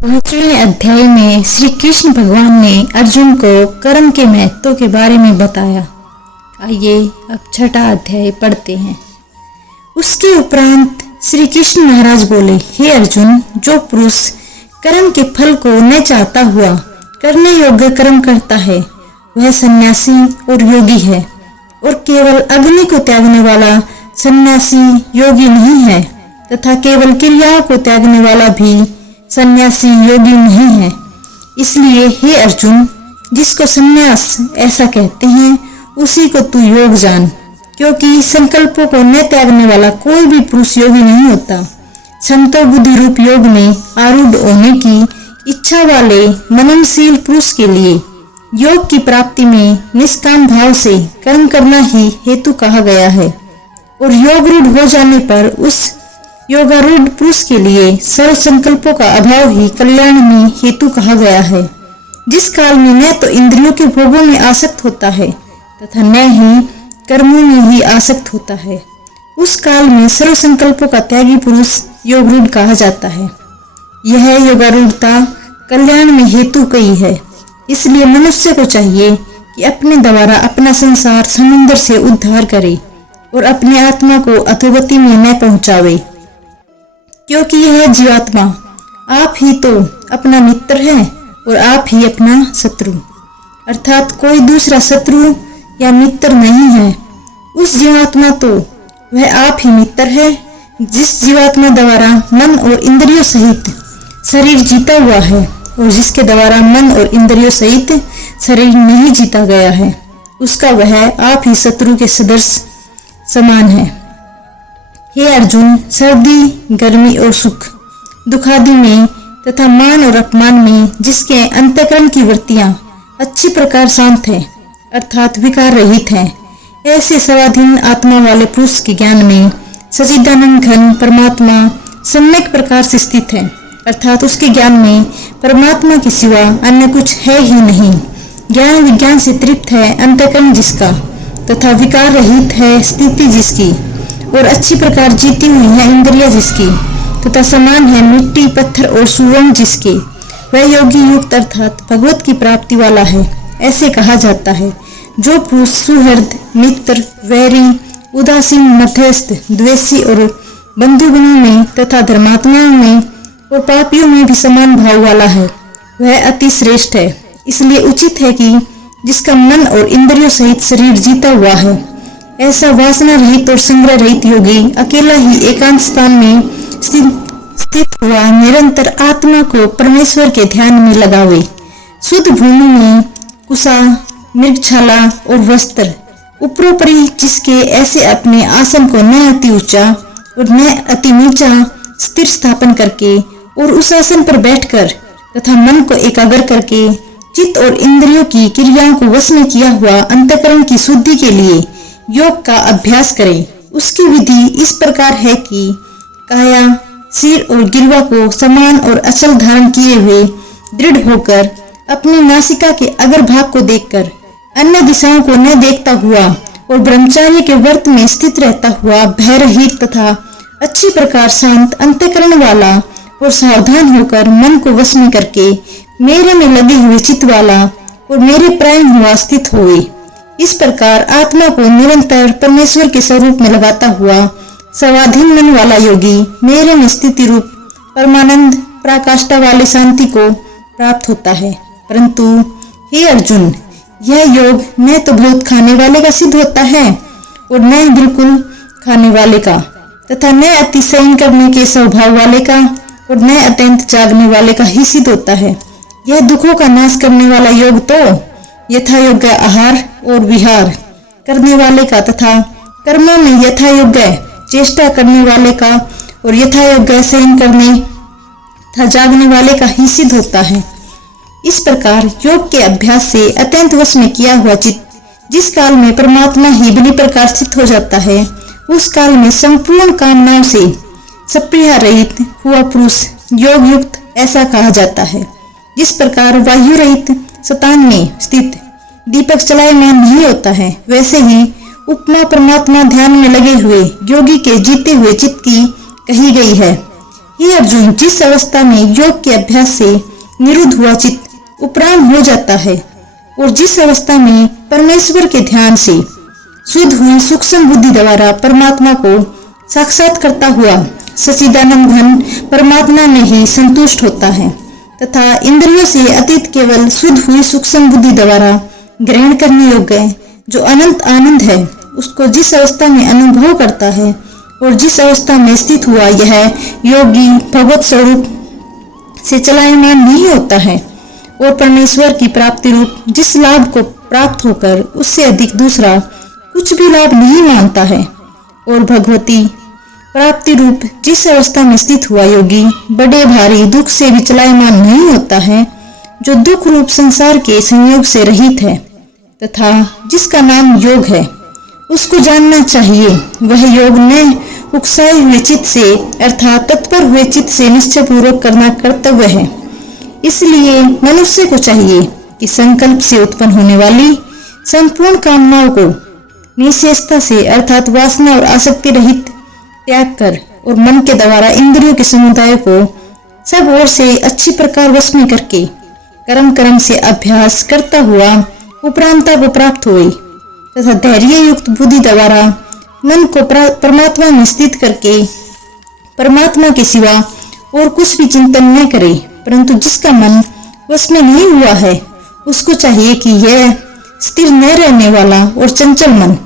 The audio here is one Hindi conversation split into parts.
पांचवें अध्याय में श्री कृष्ण भगवान ने अर्जुन को कर्म के महत्व के बारे में बताया। आइए अब छठा अध्याय पढ़ते हैं। उसके उपरांत श्री कृष्ण महाराज बोले, हे अर्जुन, जो पुरुष कर्म के फल को न चाहता हुआ करने योग्य कर्म करता है वह सन्यासी और योगी है, और केवल अग्नि को त्यागने वाला सन्यासी योगी नहीं है तथा केवल क्रियाओं को त्यागने वाला भी सन्यासी योगी नहीं है। इसलिए हे अर्जुन, जिसको सन्यास ऐसा कहते हैं उसी को तू योग जान, क्योंकि संकल्पों को न त्यागने वाला कोई भी पुरुष योगी नहीं होता। संतो बुद्धि रूप योग में आरूढ़ होने की इच्छा वाले मननशील पुरुष के लिए योग की प्राप्ति में निष्काम भाव से कर्म करना ही हेतु कहा गया है, और योग रूढ़ हो जाने पर उस योगारूढ़ पुरुष के लिए सर्व संकल्पों का अभाव ही कल्याण में हेतु कहा गया है। जिस काल में न तो इंद्रियों के भोगों में आसक्त होता है तथा न ही कर्मों में ही आसक्त होता है, उस काल में सर्व संकल्पों का त्यागी पुरुष योगरूढ़ कहा जाता है। यह योगारूढ़ता कल्याण में हेतु कही है। इसलिए मनुष्य को चाहिए कि अपने द्वारा अपना संसार समुद्र से उद्धार करे और अपने आत्मा को अधोगति में न पहुंचावे, क्योंकि यह जीवात्मा आप ही तो अपना मित्र है और आप ही अपना शत्रु, अर्थात कोई दूसरा शत्रु या मित्र नहीं है। उस जीवात्मा तो वह आप ही मित्र है जिस जीवात्मा द्वारा मन और इंद्रियों सहित शरीर जीता हुआ है, और जिसके द्वारा मन और इंद्रियों सहित शरीर नहीं जीता गया है, उसका वह आप ही शत्रु के सदृश समान है। हे अर्जुन, सर्दी, गर्मी और सुख, दुखादि में तथा मान और अपमान में जिसके अंतःकरण की वृत्तियां अच्छी प्रकार शांत है, अर्थात विकार रहित है, ऐसे स्वाधीन आत्मा वाले पुरुष के ज्ञान में सच्चिदानंद घन परमात्मा सम्यक प्रकार से स्थित है, अर्थात उसके ज्ञान में परमात्मा के सिवा अन्य कुछ है ही नहीं। ज्ञान विज्ञान से तृप्त है अंतःकरण जिसका, तथा विकार रहित है स्थिति जिसकी, और अच्छी प्रकार जीती हुई है इंद्रिया जिसकी, तथा समान है मिट्टी, पत्थर और सुवर्ण जिसके, वह योगी युक्त अर्थात भगवत की प्राप्ति वाला है। ऐसे कहा जाता है। जो पुरुष सुहृद, मित्र, वैरी, उदासीन, मध्यस्थ, द्वेषी और बंधुगणों में तथा धर्मात्माओं में और पापियों में भी समान भाव वाला है, वह अति श्रेष्ठ है। इसलिए उचित है कि जिसका मन और इंद्रियों सहित शरीर जीता हुआ है, ऐसा वासना रहित और संग्रह रहित योगी अकेला ही एकांत स्थान में स्थित हुआ निरंतर आत्मा को परमेश्वर के ध्यान में लगावे। शुद्ध भूमि में कुशा, मृगछाला और वस्त्र ऊपरोपरि जिसके ऐसे अपने आसन को न अति ऊंचा और न अति नीचा स्थिर स्थापन करके और उस आसन पर बैठकर तथा मन को एकाग्र करके चित्त और इंद्रियों की क्रियाओं को वश में किया हुआ अंतःकरण की शुद्धि के लिए योग का अभ्यास करें। उसकी विधि इस प्रकार है कि काया, सिर और गिरवा को समान और अचल धारण किए हुए दृढ़ होकर अपनी नासिका के अग्र भाग को देखकर अन्य दिशाओं को न देखता हुआ और ब्रह्मचार्य के व्रत में स्थित रहता हुआ भय रहित तथा अच्छी प्रकार शांत अंतःकरण वाला और सावधान होकर मन को वश में करके मेरे में लगे हुए चित्त वाला और मेरे प्राण हुआ स्थित होवे। इस प्रकार आत्मा को निरंतर परमेश्वर के स्वरूप में लगाता हुआ स्वाधीन मन वाला योगी मेरे में स्थिति रूप परमानंद प्राकाष्ठा वाले शांति को प्राप्त होता है। परंतु हे अर्जुन, यह योग न तो बहुत खाने वाले का सिद्ध होता है और न ही बिल्कुल खाने वाले का, तथा न अति शयन करने के स्वभाव वाले का और न अत्यंत जागने वाले का ही सिद्ध होता है। यह दुखों का नाश करने वाला योग तो यथा योग्य आहार और विहार करने वाले का तथा कर्मों में यथा योग्य चेष्टा करने वाले का और यथा योग्य शयन करने तथा जागने वाले का ही सिद्ध होता है। इस प्रकार योग के अभ्यास से अत्यंत वश में किया हुआ चित्त जिस काल में परमात्मा ही बड़ी प्रकार स्थित हो जाता है, उस काल में संपूर्ण कामनाओं से सप्रिया रहित हुआ पुरुष योग युक्त ऐसा कहा जाता है। जिस प्रकार वायु रहित शतान में स्थित दीपक चलाए में नहीं होता है, वैसे ही उपमा परमात्मा ध्यान में लगे हुए योगी के जीते हुए चित्त की कही गई है। हे अर्जुन, जिस अवस्था में योग के अभ्यास से निरुद्ध हुआ चित्त उपराम हो जाता है और जिस अवस्था में परमेश्वर के ध्यान से शुद्ध हुई सूक्ष्म बुद्धि द्वारा परमात्मा को साक्षात करता हुआ सच्चिदानंद घन परमात्मा में ही संतुष्ट होता है तथा इंद्रियों से अतीत केवल शुद्ध हुई सूक्ष्म बुद्धि द्वारा ग्रहण करने योग्य जो अनंत आनंद है, उसको जिस अवस्था में अनुभव करता है और जिस अवस्था में स्थित हुआ यह योगी भगवत स्वरूप से चलायमान नहीं होता है और परमेश्वर की प्राप्ति रूप जिस लाभ को प्राप्त होकर उससे अधिक दूसरा कुछ भी लाभ नहीं मानता है और भगवती प्राप्ति रूप जिस अवस्था में स्थित हुआ योगी बड़े भारी दुख से भी चलायमान नहीं होता है, जो दुख रूप संसार के संयोग से रहित है तथा जिसका नाम योग है, उसको जानना चाहिए। वह योग न उकसाए हुए चित्त से अर्थात तत्पर हुए चित्त से निश्चय पूर्वक करना कर्तव्य है। इसलिए मनुष्य को चाहिए कि संकल्प से उत्पन्न होने वाली संपूर्ण कामनाओं को निःशेषता से अर्थात वासना और आसक्ति रहित त्याग कर और मन के द्वारा इंद्रियों के समुदाय को सब ओर से अच्छी प्रकार वश में करके कर्म से अभ्यास करता हुआ उपरांता को प्राप्त हुई तथा धैर्य युक्त बुद्धि द्वारा मन को परमात्मा में स्थित करके परमात्मा के सिवा और कुछ भी चिंतन न करे, परंतु जिसका मन वश में नहीं हुआ है उसको चाहिए कि यह स्थिर न रहने वाला और चंचल मन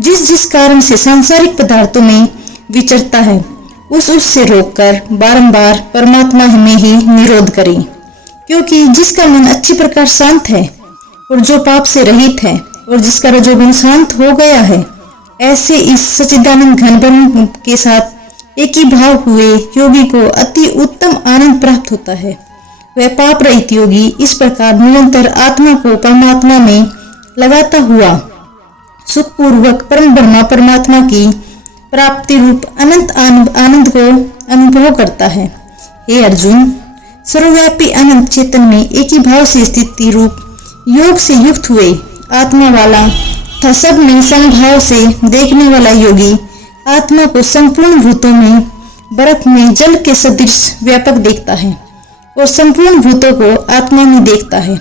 जिस कारण से सांसारिक पदार्थों में विचरता है उससे रोककर बारंबार परमात्मा में ही निरोध करे, क्योंकि जिसका मन अच्छी प्रकार शांत है और जो पाप से रहित है और जिसका रजोगुण शांत हो गया है, ऐसे इस सच्चिदानंद घन ब्रह्म के साथ एक ही भाव हुए योगी को अति उत्तम आनंद प्राप्त होता है। वह पाप रहित योगी इस प्रकार निरंतर आत्मा को परमात्मा में लगाता हुआ सुखपूर्वक परम ब्रह्मा परमात्मा की प्राप्ति रूप अनंत आनंद को अनुभव करता है। हे अर्जुन, सर्वव्यापी अनंत चेतन में एक ही भाव से स्थिति रूप योग से युक्त हुए आत्मा वाला तथा सब में समभाव से देखने वाला योगी आत्मा को संपूर्ण भूतों में बर्फ में जल के सदृश व्यापक देखता है और संपूर्ण भूतों को आत्मा में देखता है।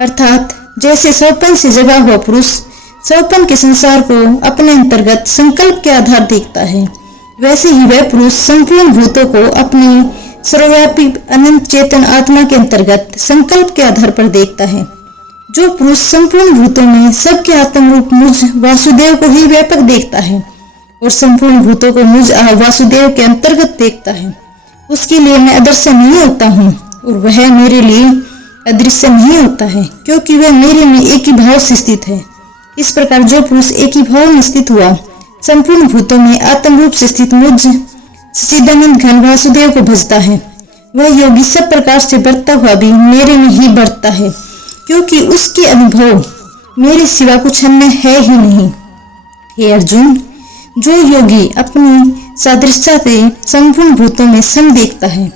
अर्थात जैसे स्वपन से जगा हुआ पुरुष स्वपन के संसार को अपने अंतर्गत संकल्प के आधार देखता है, वैसे ही वह पुरुष संपूर्ण भूतों को अपनी सर्वव्यापी अनंत चेतन आत्मा के अंतर्गत संकल्प के आधार पर देखता है। जो पुरुष संपूर्ण भूतों में सबके आत्म रूप मुझ वासुदेव को ही व्यापक देखता है और संपूर्ण भूतों को मुझ वासुदेव के अंतर्गत देखता है, उसके लिए मैं अदृश्य नहीं होता हूँ और वह मेरे लिए अदृश्य नहीं होता है, क्योंकि वह मेरे में एक ही भाव से स्थित है। इस प्रकार जो पुरुष एक ही भाव में स्थित हुआ संपूर्ण भूतों में आत्म रूप से स्थित मुझ सच्चिदानंद घन वासुदेव को भजता है, वह योगी सब प्रकार से बढ़ता हुआ भी मेरे में ही बढ़ता है, क्योंकि उसके अनुभव मेरे सिवा कुछ अन्य है ही नहीं। हे अर्जुन, जो योगी अपनी सादृश्यता से संपूर्ण भूतों में सम देखता है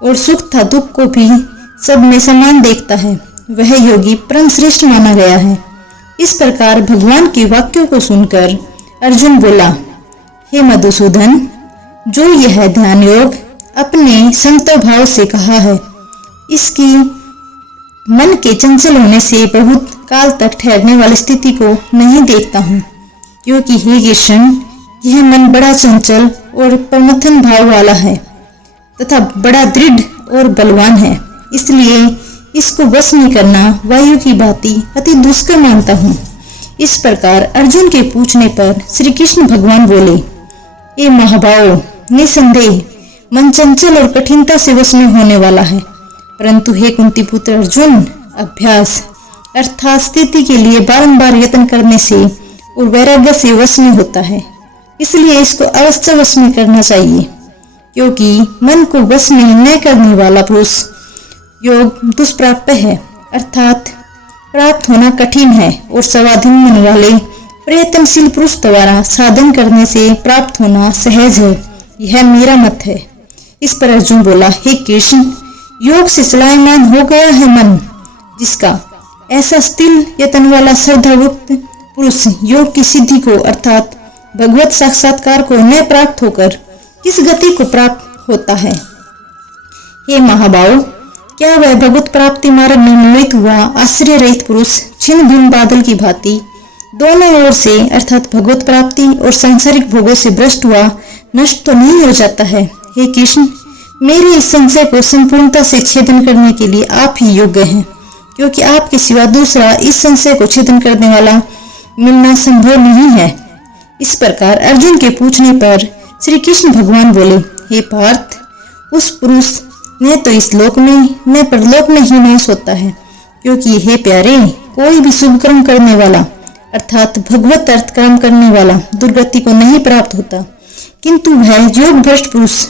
और सुख तथा दुख को भी सब में समान देखता है, वह योगी परम श्रेष्ठ माना गया है। इस प्रकार भगवान के वाक्यों को सुनकर अर्जुन बोला, हे मधुसूदन, जो यह ध्यान योग अपने समता भाव से कहा है, इसकी मन के चंचल होने से बहुत काल तक ठहरने वाली स्थिति को नहीं देखता हूँ, क्योंकि हे कृष्ण, यह मन बड़ा चंचल और प्रमथन भाव वाला है तथा बड़ा दृढ़ और बलवान है, इसलिए इसको वश में करना वायु की भांति अति दुष्कर मानता हूँ। इस प्रकार अर्जुन के पूछने पर श्री कृष्ण भगवान बोले, ए महाभाव, निसंदेह मन चंचल और कठिनता से वश में होने वाला है, परंतु हे कुंती पुत्र अर्जुन, अभ्यास अर्थात स्थिति के लिए बारंबार यत्न करने से और वैराग्य से वश में होता है, इसलिए इसको अवश्य वश में करना चाहिए, क्योंकि मन को वश में न करने वाला पुरुष योग दुष्प्राप्य है, अर्थात प्राप्त होना कठिन है, और स्वाधीन मन वाले प्रयत्नशील पुरुष द्वारा साधन करने से प्राप्त होना सहज है, यह मेरा मत है। इस पर अर्जुन बोला, हे कृष्ण, योग से चलायमान हो गया है मन, जिसका ऐसा स्थिर यत्न वाला श्रद्धायुक्त पुरुष योग की सिद्धि को अर्थात भगवत साक्षात्कार को न प्राप्त होकर किस गति को प्राप्त होता है। हे महाबाहो, क्या वह भगवत प्राप्ति मार्ग में मोहित हुआ आश्रय रहित पुरुष छिन्न भिन्न बादल की भांति दोनों ओर से अर्थात भगवत प्राप्ति और सांसारिक भोगों से भ्रष्ट हुआ नष्ट तो नहीं हो जाता है? हे कृष्ण, मेरे इस संशय को संपूर्णता से छेदन करने के लिए आप ही योग्य हैं, क्योंकि आपके सिवा दूसरा इस संशय को छेदन करने वाला मिलना संभव नहीं है। इस प्रकार अर्जुन के पूछने पर श्री कृष्ण भगवान बोले, हे पार्थ, उस पुरुष न तो इस लोक में न परलोक में ही नाश होता है, क्योंकि हे प्यारे, कोई भी शुभ कर्म करने वाला अर्थात भगवत अर्थ कर्म करने वाला दुर्गति को नहीं प्राप्त होता, किंतु वह योग भ्रष्ट पुरुष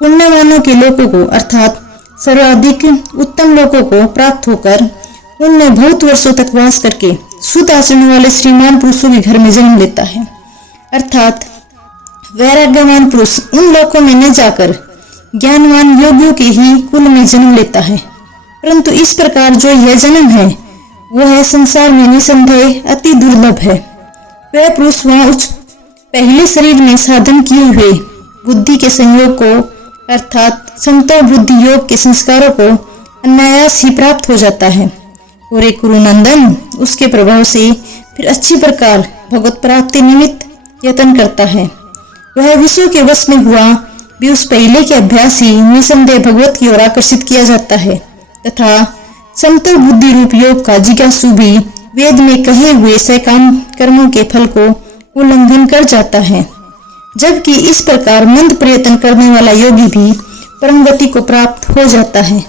पुण्यवानों के लोकों को अर्थात सर्वाधिक उत्तम लोकों को प्राप्त होकर उनमें बहुत वर्षों तक वास करके शुद्ध आचरण वाले श्रीमान पुरुषों के घर में जन्म लेता है। अर्थात वैराग्यवान पुरुष उन लोकों में न जाकर ज्ञानवान योगियों के ही कुल में जन्म लेता है। परंतु इस प्रकार जो यह जन्म है वो है संसार में निसंदेह अति दुर्लभ है। वह पुरुष वहाँ उच्च पहले शरीर में साधन किए हुए बुद्धि के संयोग को अर्थात समता बुद्धि योग के संस्कारों को अनायास ही प्राप्त हो जाता है और एक कुरुनंदन उसके प्रभाव से फिर अच्छी प्रकार भगवत प्राप्ति निमित्त यत्न करता है। वह विषयों के वश में हुआ भी उस पहले के अभ्यास ही निसंदेह भगवत की ओर आकर्षित किया जाता है तथा समता बुद्धि रूप योग का जिज्ञासु भी वेद में कहे हुए सकाम कर्मों के फल को उल्लंघन कर जाता है। जबकि इस प्रकार मंद प्रयत्न करने वाला योगी भी परम गति को प्राप्त हो जाता है।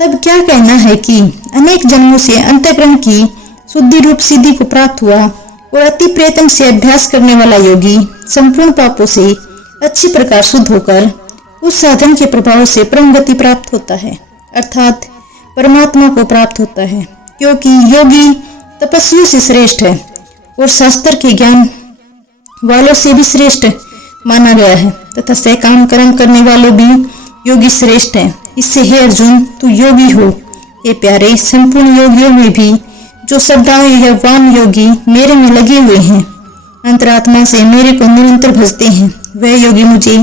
तब क्या कहना है कि अनेक जन्मों से अंतःकरण की शुद्धि रूप सिद्धि को प्राप्त हुआ और अति प्रयत्न से अभ्यास करने वाला योगी संपूर्ण पापों से अच्छी प्रकार शुद्ध होकर उस साधन के प्रभाव से परम गति प्राप्त होता है अर्थात परमात्मा को प्राप्त होता है, क्योंकि योगी तपस्वियों से श्रेष्ठ है और शास्त्र के ज्ञान वालों से भी श्रेष्ठ माना गया है तथा सकाम कर्म करने वाले भी योगी श्रेष्ठ हैं। इससे हे अर्जुन, तू योगी हो। हे प्यारे, संपूर्ण योगियों में भी जो श्रद्धालु यज्ञवान योगी मेरे में लगे हुए हैं, अंतरात्मा से मेरे को निरंतर भजते हैं, वह योगी मुझे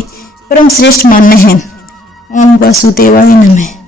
परम श्रेष्ठ मान्य हैं। ओम वासुदेवाय नमः।